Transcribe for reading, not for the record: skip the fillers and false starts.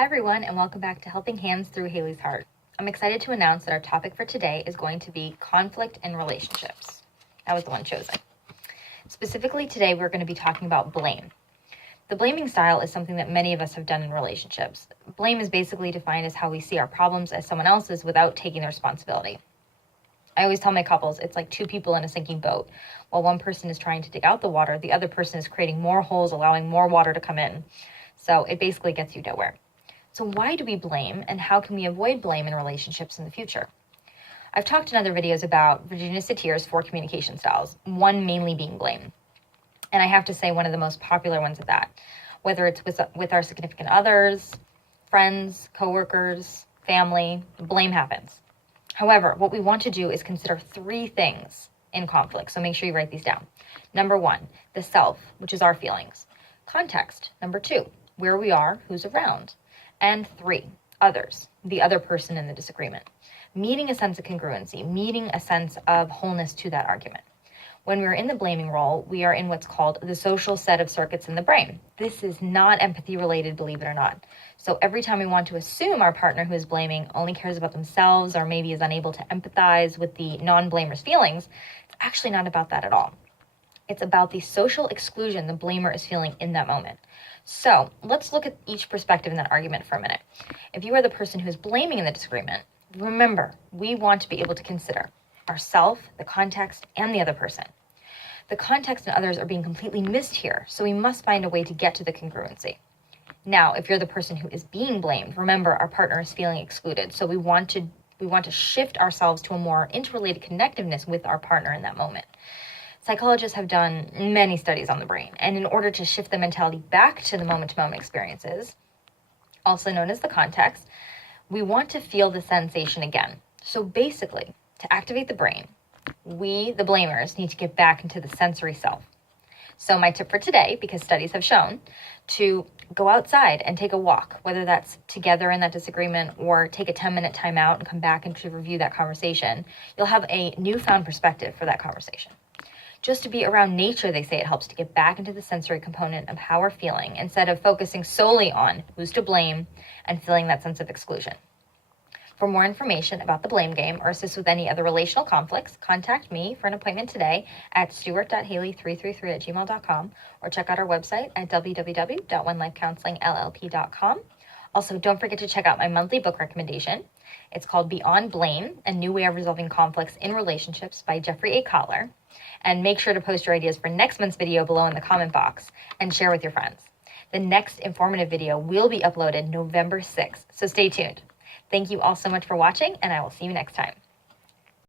Hi everyone, and welcome back to Helping Hands Through Haley's Heart. I'm excited to announce that our topic for today is going to be conflict in relationships. That was the one chosen. Specifically today, we're going to be talking about blame. The blaming style is something that many of us have done in relationships. Blame is basically defined as how we see our problems as someone else's without taking the responsibility. I always tell my couples it's like two people in a sinking boat. While one person is trying to dig out the water, the other person is creating more holes, allowing more water to come in. So it basically gets you nowhere. So why do we blame, and how can we avoid blame in relationships in the future? I've talked in other videos about Virginia Satir's 4 communication styles, one mainly being blame. And I have to say one of the most popular ones at that, whether it's with our significant others, friends, coworkers, family, blame happens. However, what we want to do is consider 3 things in conflict, so make sure you write these down. Number 1, the self, which is our feelings. Context. Number 2, where we are, who's around. And 3, others, the other person in the disagreement. Meeting a sense of congruency, meeting a sense of wholeness to that argument. When we're in the blaming role, we are in what's called the social set of circuits in the brain. This is not empathy related, believe it or not. So every time we want to assume our partner who is blaming only cares about themselves or maybe is unable to empathize with the non-blamer's feelings, it's actually not about that at all. It's about the social exclusion the blamer is feeling in that moment. So let's look at each perspective in that argument for a minute. If you are the person who's blaming in the disagreement, remember, we want to be able to consider ourself, the context, and the other person. The context and others are being completely missed here, so we must find a way to get to the congruency. Now, if you're the person who is being blamed, remember our partner is feeling excluded, so we want to shift ourselves to a more interrelated connectiveness with our partner in that moment. Psychologists have done many studies on the brain, and in order to shift the mentality back to the moment-to-moment experiences, also known as the context, we want to feel the sensation again. So basically, to activate the brain, we, the blamers, need to get back into the sensory self. So my tip for today, because studies have shown, to go outside and take a walk, whether that's together in that disagreement or take a 10-minute time out and come back and to review that conversation, you'll have a newfound perspective for that conversation. Just to be around nature, they say it helps to get back into the sensory component of how we're feeling instead of focusing solely on who's to blame and feeling that sense of exclusion. For more information about the blame game or assist with any other relational conflicts, contact me for an appointment today at stuart.haley333@gmail.com or check out our website at www.onelifecounselingllp.com. Also, don't forget to check out my monthly book recommendation. It's called Beyond Blame, A New Way of Resolving Conflicts in Relationships by Jeffrey A. Collar. And make sure to post your ideas for next month's video below in the comment box and share with your friends. The next informative video will be uploaded November 6th, so stay tuned. Thank you all so much for watching, and I will see you next time.